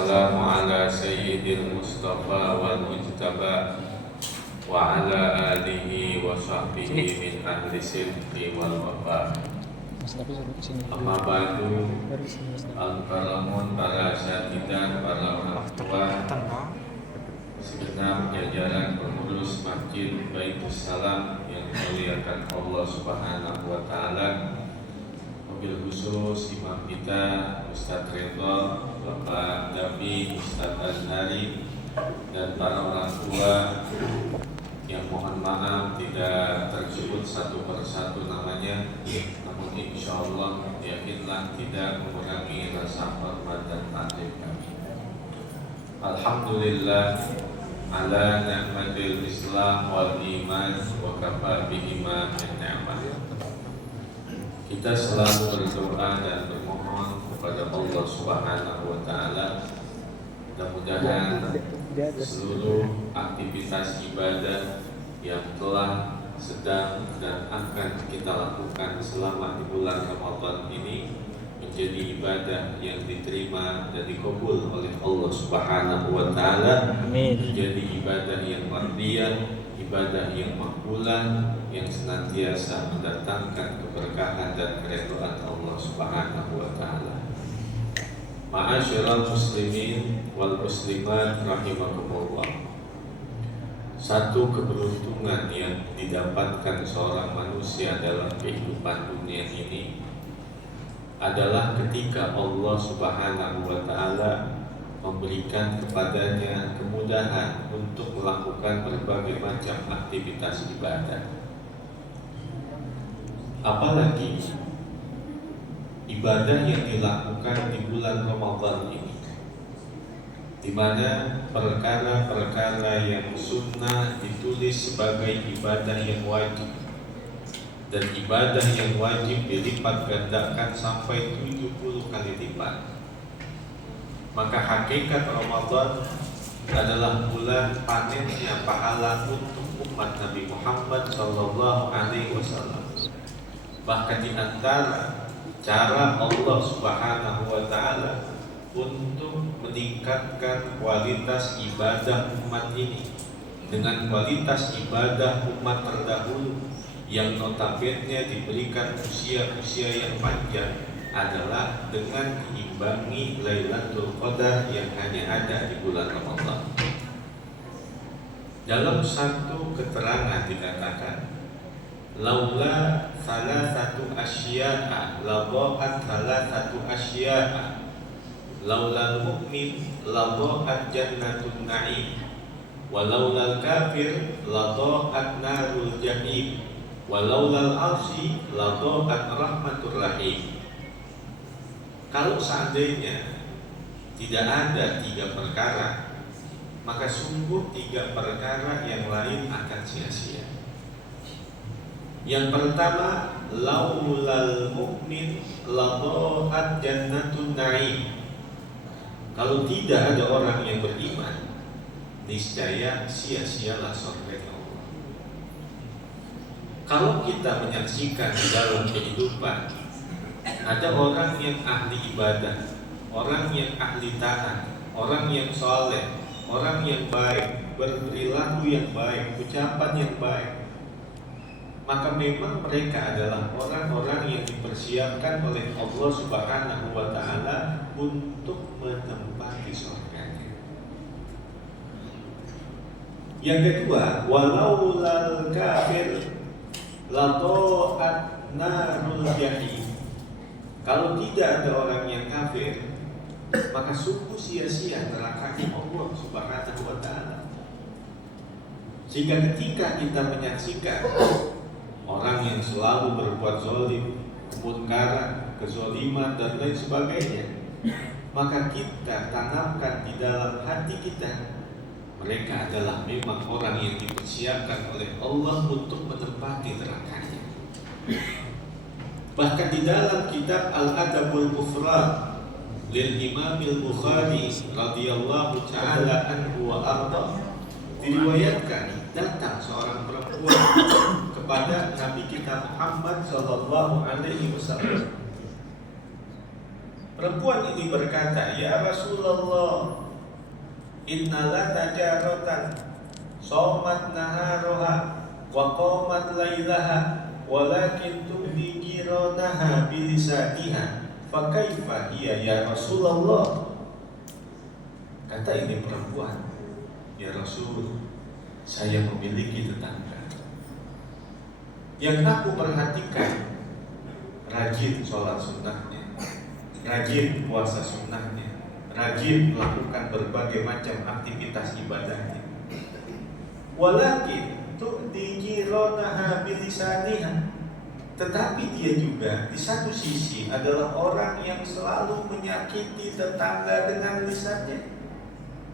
Assalamu ala sayyidil mustafa wal mujtaba wa ala alihi wa sahbihi min ahli sidqi wal wafa. Amma ba'du, al-karamun para syatidan, para orang tua, segenap jajaran pengurus Masjid Baitus Salam yang dimuliakan Allah Subhanahu wa taala. Wabil khusus imam kita Ustadz Ridho, Bapak Dabi, Ustadz Azhari, dan para orang tua yang mohon maaf tidak tersebut satu persatu namanya, namun insya Allah yakinlah tidak mengurangi rasa hormat dan takdim kami. Alhamdulillah ala ni'matil Islam wal iman wa kafa bihima min ni'mah. Kita selalu berdoa dan bermohon kepada Allah Subhanahu wa taala, mudah-mudahan seluruh aktivitas ibadah yang telah, sedang, dan akan kita lakukan selama di bulan Ramadan ini menjadi ibadah yang diterima dan dikabul oleh Allah Subhanahu wa taala, menjadi ibadah yang mardiyah, ibadah yang makbulah, yang senantiasa mendatangkan keberkahan dan keridhaan Allah Subhanahu wa taala. Ma'asyiral muslimin wal muslimat rahimakumullah. Satu keberuntungan yang didapatkan seorang manusia dalam kehidupan dunia ini adalah ketika Allah Subhanahu wa taala memberikan kepadanya kemudahan untuk melakukan berbagai macam aktivitas ibadah. Apalagi ibadah yang dilakukan di bulan Ramadan ini, di mana perkara-perkara yang sunnah ditulis sebagai ibadah yang wajib, dan ibadah yang wajib dilipat gandakan sampai 70 kali lipat. Maka hakikat Ramadan adalah bulan panennya pahala untuk umat Nabi Muhammad sallallahu alaihi wasallam. Bahkan di antara cara Allah Subhanahu wa taala untuk meningkatkan kualitas ibadah umat ini dengan kualitas ibadah umat terdahulu yang notabene diberikan usia-usia yang panjang adalah dengan diimbangi Lailatul Qadar yang hanya ada di bulan Ramadan. Dalam satu keterangan dikatakan, laula salasatu asya'a la dha'at salasatu asya'a laulal mu'min la dha'at jannatun na'im wa laulal kafir la dha'at narul jahim wa laulal arsy la dha'at rahmatur rahim. Kalau seandainya tidak ada tiga perkara, maka sungguh tiga perkara yang lain akan sia-sia. Yang pertama, laulal mu'min la dha'at jannatun na'im. Kalau tidak ada orang yang beriman, niscaya sia-sialah surga Allah. Kalau kita menyaksikan di dalam kehidupan ada orang yang ahli ibadah, orang yang ahli taat, orang yang saleh, orang yang baik, berperilaku yang baik, ucapan yang baik, maka memang mereka adalah orang-orang yang dipersiapkan oleh Allah Subhanahu wa taala untuk menempati surganya. Yang kedua, walaulal kafir la dha'at narul jahim. Kalau tidak ada orang yang kafir, maka sungguh sia-sia nerakanya Allah Subhanahu wa taala. Sehingga ketika kita menyaksikan orang yang selalu berbuat zalim, kemungkaran, kezaliman dan lain sebagainya, maka kita tanamkan di dalam hati kita, mereka adalah memang orang yang dipersiapkan oleh Allah untuk menempati nerakanya. Bahkan di dalam kitab Al-Adabul Mufrad lil Imamil Bukhari radhiyallahu ta'ala anhu wa arda, diriwayatkan datang seorang perempuan kepada Nabi kita Muhammad sallallahu alaihi wasallam. Perempuan ini berkata, "Ya Rasulullah, innalana jaratan somat naharoha wa qamat lailaha walakin tubdi jiranaha bilisaniha fakaifa hiya ya Rasulullah." Kata ini perempuan, "Ya Rasul, saya memiliki tetangga yang aku perhatikan rajin sholat sunnahnya, rajin puasa sunnahnya, rajin melakukan berbagai macam aktivitas ibadahnya. Walakin tu'di jiranaha bilisaniha, tetapi dia juga di satu sisi adalah orang yang selalu menyakiti tetangga dengan lisannya,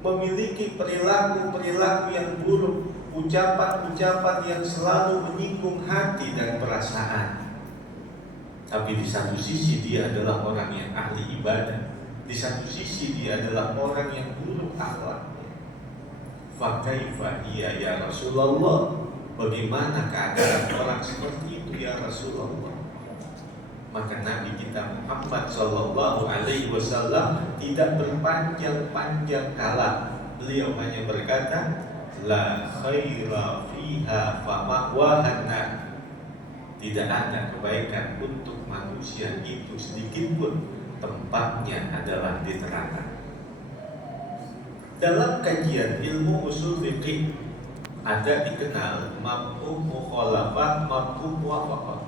memiliki perilaku-perilaku yang buruk, ucapan-ucapan yang selalu menyinggung hati dan perasaan. Tapi di satu sisi dia adalah orang yang ahli ibadah, di satu sisi dia adalah orang yang buruk akhlaknya. Fakaifa hiya ya Rasulullah, bagaimana keadaan orang seperti itu ya Rasulullah?" Maka Nabi kita Muhammad sallallahu alaihi wasallam tidak berpanjang-panjang kalam. Beliau hanya berkata, "La khaira fiha fa ma'wahan nar." Tidak ada kebaikan untuk manusia itu sedikit pun, tempatnya adalah di neraka. Dalam kajian ilmu usul fiqih ada dikenal mafhum mukhalafah, mafhum muwafaqah.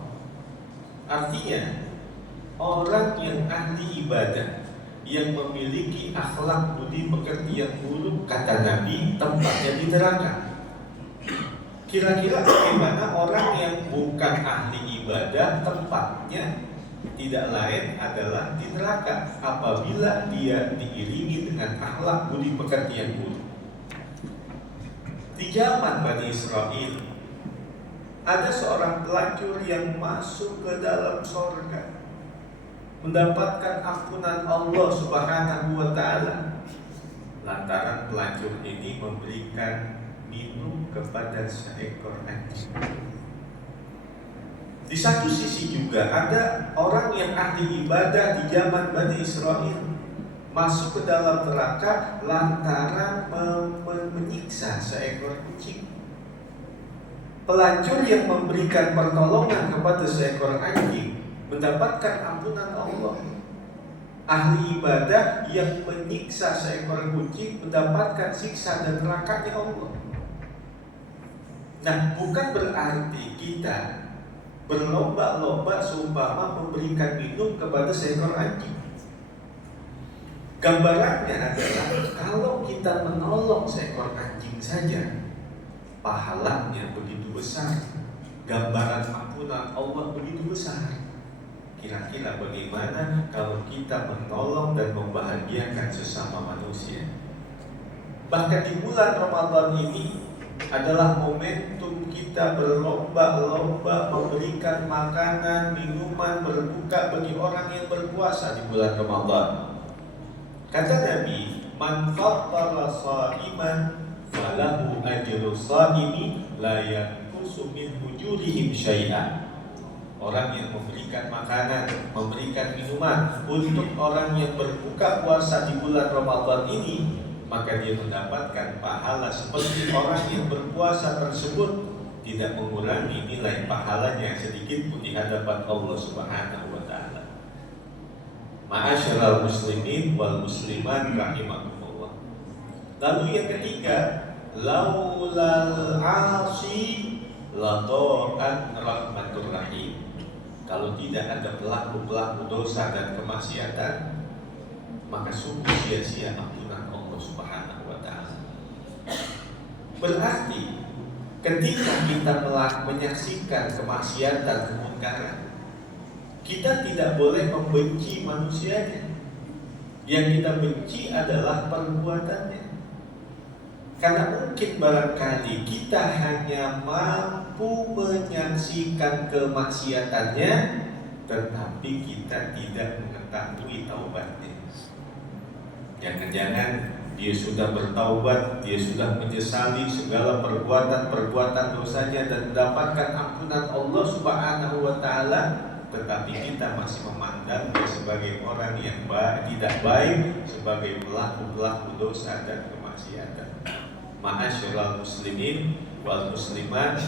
Artinya orang yang ahli ibadah, yang memiliki akhlak budi pekerti yang buruk, kata Nabi, tempatnya di neraka. Kira-kira bagaimana orang yang bukan ahli ibadah, tempatnya tidak lain adalah di neraka apabila dia diiringi dengan akhlak budi pekerti yang buruk. Di zaman Bani Israel ada seorang pelacur yang masuk ke dalam surga, mendapatkan ampunan Allah Subhanahu wa ta'ala lantaran pelacur ini memberikan minum kepada seekor anjing. Di satu sisi juga ada orang yang ahli ibadah di zaman Bani Israel masuk ke dalam neraka lantaran menyiksa seekor kucing. Pelacur yang memberikan pertolongan kepada seekor anjing mendapatkan ampunan Allah. Ahli ibadah yang menyiksa seekor kucing mendapatkan siksa dan nerakanya Allah. Nah, bukan berarti kita berlomba-lomba seumpama memberikan minum kepada seekor anjing. Gambarannya adalah kalau kita menolong seekor anjing saja, pahalanya begitu besar, gambaran ampunan Allah begitu besar. Kira-kira bagaimana kalau kita menolong dan membahagiakan sesama manusia? Bahkan di bulan Ramadan ini adalah momentum kita berlomba-lomba memberikan makanan, minuman, berbuka bagi orang yang berpuasa di bulan Ramadan. Kata Nabi, "Man fattara sha'iman falahu ajru sha'imi la yanqusu min ujurihim syai'an." Orang yang memberikan makanan, memberikan minuman untuk orang yang berbuka puasa di bulan Ramadan ini, maka dia mendapatkan pahala seperti orang yang berpuasa tersebut, tidak mengurangi nilai pahalanya sedikit pun di hadapan Allah Subhanahu wa ta'ala. Ma'asyiral muslimin wal muslimat rahimakumullah. Lalu yang ketiga, laulal 'asi la ta'at rahmatur rahim. Kalau tidak ada pelaku-pelaku dosa dan kemaksiatan, maka sungguh sia-sia ampunan Allah Subhanahu wa ta'ala. Berarti ketika kita menyaksikan kemaksiatan, kemungkaran, kita tidak boleh membenci manusianya. Yang kita benci adalah perbuatannya. Karena mungkin barangkali kita hanya mampu menyaksikan kemaksiatannya, tetapi kita tidak mengetahui taubatnya. Jangan-jangan dia sudah bertaubat, dia sudah menyesali segala perbuatan-perbuatan dosanya dan mendapatkan ampunan Allah Subhanahu wa ta'ala, tetapi kita masih memandangnya sebagai orang yang tidak baik, sebagai pelaku-pelaku dosa dan kemaksiatan. Ma'asyiral muslimin wal muslimat.